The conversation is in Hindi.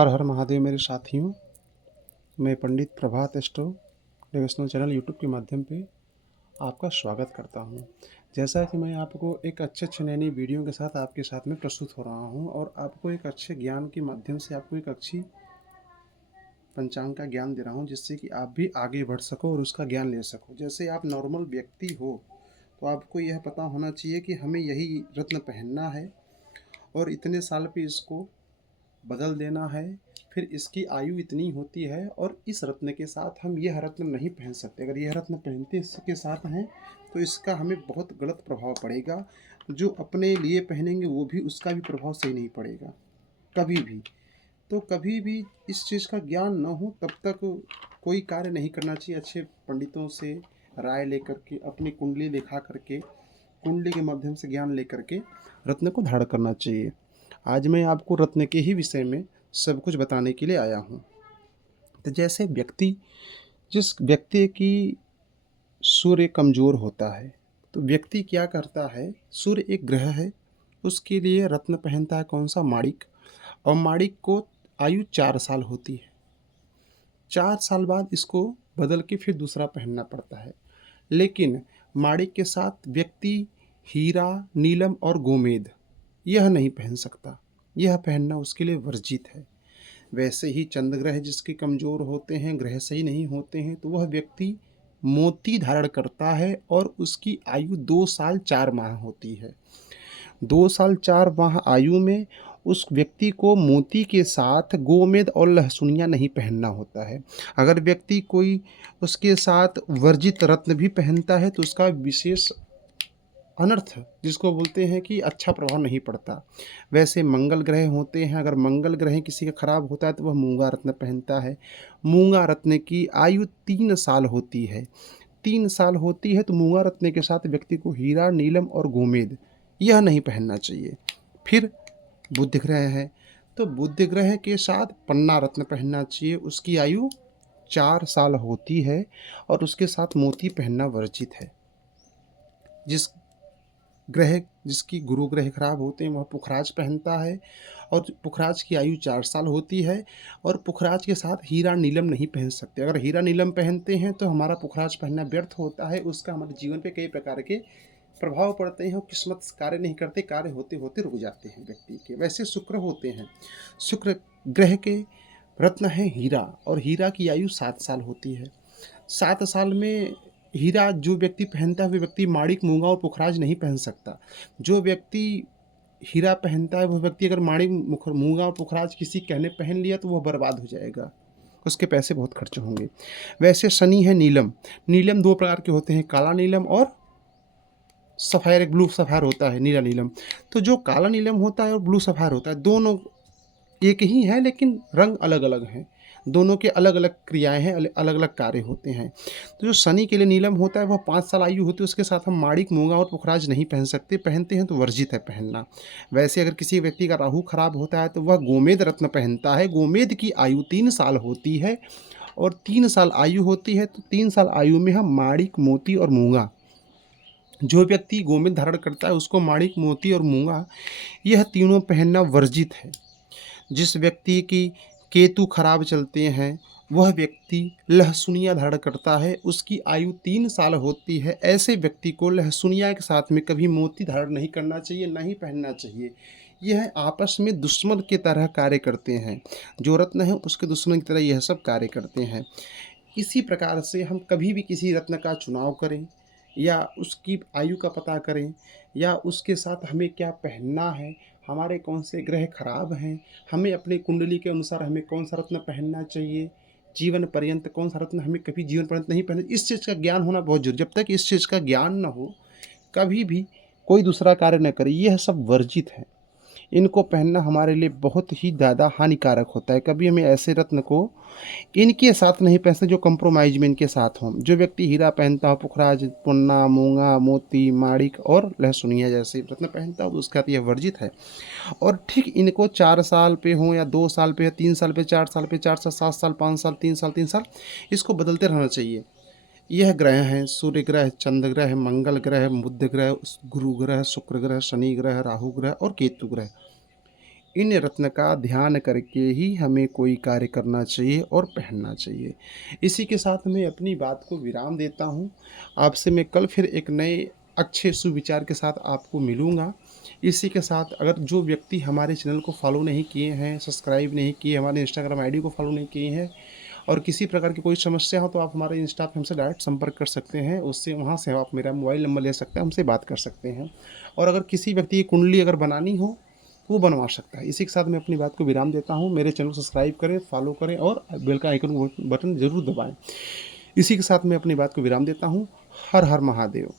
हर हर महादेव मेरे साथियों। मैं पंडित प्रभात एस्ट्रो डिवोशनल चैनल यूट्यूब के माध्यम पे आपका स्वागत करता हूँ। जैसा कि मैं आपको एक अच्छे नई वीडियो के साथ आपके साथ में प्रस्तुत हो रहा हूँ और आपको एक अच्छे ज्ञान के माध्यम से आपको एक अच्छी पंचांग का ज्ञान दे रहा हूँ, जिससे कि आप भी आगे बढ़ सको और उसका ज्ञान ले सको। जैसे आप नॉर्मल व्यक्ति हो तो आपको यह पता होना चाहिए कि हमें यही रत्न पहनना है और इतने साल पे इसको बदल देना है, फिर इसकी आयु इतनी होती है और इस रत्न के साथ हम यह रत्न नहीं पहन सकते। अगर यह रत्न पहनते इसके साथ हैं तो इसका हमें बहुत गलत प्रभाव पड़ेगा। जो अपने लिए पहनेंगे वो भी, उसका भी प्रभाव सही नहीं पड़ेगा कभी भी। तो कभी भी इस चीज़ का ज्ञान न हो तब तक कोई कार्य नहीं करना चाहिए। अच्छे पंडितों से राय लेकर के, अपनी कुंडली दिखा करके, कुंडली के माध्यम से ज्ञान लेकर के रत्न को धारण करना चाहिए। आज मैं आपको रत्न के ही विषय में सब कुछ बताने के लिए आया हूँ। तो जैसे जिस व्यक्ति की सूर्य कमज़ोर होता है तो व्यक्ति क्या करता है, सूर्य एक ग्रह है, उसके लिए रत्न पहनता है कौन सा, माणिक। और माणिक को आयु 4 साल होती है। 4 साल बाद इसको बदल के फिर दूसरा पहनना पड़ता है। लेकिन माणिक के साथ व्यक्ति हीरा, नीलम और गोमेद यह नहीं पहन सकता। यह पहनना उसके लिए वर्जित है। वैसे ही चंद्र ग्रह जिसके कमज़ोर होते हैं, ग्रह सही नहीं होते हैं, तो वह व्यक्ति मोती धारण करता है और उसकी आयु 2 साल 4 माह होती है। 2 साल 4 माह आयु में उस व्यक्ति को मोती के साथ गोमेद और लहसुनिया नहीं पहनना होता है। अगर व्यक्ति कोई उसके साथ वर्जित रत्न भी पहनता है तो उसका विशेष अनर्थ, जिसको बोलते हैं कि अच्छा प्रभाव नहीं पड़ता। वैसे मंगल ग्रह होते हैं, अगर मंगल ग्रह किसी का खराब होता है तो वह मूंगा रत्न पहनता है। मूंगा रत्न की आयु 3 साल होती है। 3 साल होती है तो मूंगा रत्न के साथ व्यक्ति को हीरा, नीलम और गोमेद यह नहीं पहनना चाहिए। फिर बुध ग्रह है तो बुध ग्रह के साथ पन्ना रत्न पहनना चाहिए। उसकी आयु 4 साल होती है और उसके साथ मोती पहनना वर्जित है। जिसकी गुरु ग्रह खराब होते हैं वह पुखराज पहनता है और पुखराज की आयु 4 साल होती है और पुखराज के साथ हीरा नीलम नहीं पहन सकते। अगर हीरा नीलम पहनते हैं तो हमारा पुखराज पहनना व्यर्थ होता है। उसका हमारे जीवन पे कई प्रकार के प्रभाव पड़ते हैं और किस्मत कार्य नहीं करते, कार्य होते होते रुक जाते हैं व्यक्ति के। वैसे शुक्र होते हैं, शुक्र ग्रह के रत्न है हीरा और हीरा की आयु 7 साल होती है। 7 साल में हीरा जो व्यक्ति पहनता है वह व्यक्ति माणिक, मूंगा और पुखराज नहीं पहन सकता। जो व्यक्ति हीरा पहनता है वह व्यक्ति अगर माणिक, मूंगा और पुखराज किसी कहने पहन लिया तो वह बर्बाद हो जाएगा, उसके पैसे बहुत खर्च होंगे। वैसे शनि है नीलम। नीलम 2 प्रकार के होते हैं, काला नीलम और सफ़ायर। एक ब्लू सफ़ायर होता है, नीला नीलम। तो जो काला नीलम होता है और ब्लू सफ़ायर होता है, दोनों एक ही है लेकिन रंग अलग अलग हैं। दोनों के अलग अलग क्रियाएं हैं, अलग अलग कार्य होते हैं। तो जो शनि के लिए नीलम होता है वह 5 साल आयु होती है, उसके साथ हम माणिक, मूंगा और पुखराज नहीं पहन सकते। पहनते हैं तो वर्जित है पहनना। वैसे अगर किसी व्यक्ति का राहु खराब होता है तो वह गोमेद रत्न पहनता है। गोमेद की आयु 3 साल होती है और 3 साल आयु होती है तो 3 साल आयु में हम माणिक, मोती और मूंगा, जो व्यक्ति गोमेद धारण करता है उसको माणिक, मोती और मूंगा यह तीनों पहनना वर्जित है। जिस व्यक्ति की केतु खराब चलते हैं वह व्यक्ति लहसुनिया धारण करता है, उसकी आयु 3 साल होती है। ऐसे व्यक्ति को लहसुनिया के साथ में कभी मोती धारण नहीं करना चाहिए, ना ही पहनना चाहिए। यह आपस में दुश्मन की तरह कार्य करते हैं। जो रत्न है उसके दुश्मन की तरह यह सब कार्य करते हैं। इसी प्रकार से हम कभी भी किसी रत्न का चुनाव करें या उसकी आयु का पता करें या उसके साथ हमें क्या पहनना है, हमारे कौन से ग्रह खराब हैं, हमें अपने कुंडली के अनुसार हमें कौन सा रत्न पहनना चाहिए, जीवन पर्यंत कौन सा रत्न हमें कभी जीवन पर्यंत नहीं पहनना, इस चीज़ का ज्ञान होना बहुत जरूरी। जब तक इस चीज़ का ज्ञान न हो कभी भी कोई दूसरा कार्य न करे। यह सब वर्जित है। इनको पहनना हमारे लिए बहुत ही ज़्यादा हानिकारक होता है। कभी हमें ऐसे रत्न को इनके साथ नहीं पहनते जो कंप्रोमाइज में इनके साथ हों। जो व्यक्ति हीरा पहनता हो, पुखराज, पुन्ना, मूंगा, मोती, माणिक और लहसुनिया जैसे रत्न पहनता हो तो उसका यह वर्जित है। और ठीक इनको 4 साल पे हो या 2 साल पे या 3 साल पे, 4 साल पे, 4 साल, 7 साल, 5 साल, 3 साल, 3 साल इसको बदलते रहना चाहिए। यह ग्रह हैं सूर्य ग्रह, चंद्र ग्रह, मंगल ग्रह, बुध ग्रह, गुरु ग्रह, शुक्र ग्रह, शनि ग्रह, राहु ग्रह और केतु ग्रह। इन रत्न का ध्यान करके ही हमें कोई कार्य करना चाहिए और पहनना चाहिए। इसी के साथ मैं अपनी बात को विराम देता हूँ। आपसे मैं कल फिर एक नए अच्छे सुविचार के साथ आपको मिलूँगा। इसी के साथ अगर जो व्यक्ति हमारे चैनल को फॉलो नहीं किए हैं, सब्सक्राइब नहीं किए, हमारे इंस्टाग्राम आईडी को फॉलो नहीं किए हैं और किसी प्रकार की कोई समस्या हो तो आप हमारे इंस्टा पे हमसे डायरेक्ट संपर्क कर सकते हैं। उससे वहाँ से आप मेरा मोबाइल नंबर ले सकते हैं, हमसे बात कर सकते हैं। और अगर किसी व्यक्ति की कुंडली अगर बनानी हो, वो बनवा सकता है। इसी के साथ मैं अपनी बात को विराम देता हूँ। मेरे चैनल को सब्सक्राइब करें, फॉलो करें और बेल का आइकन बटन ज़रूर दबाएँ। इसी के साथ मैं अपनी बात को विराम देता हूँ। हर हर महादेव।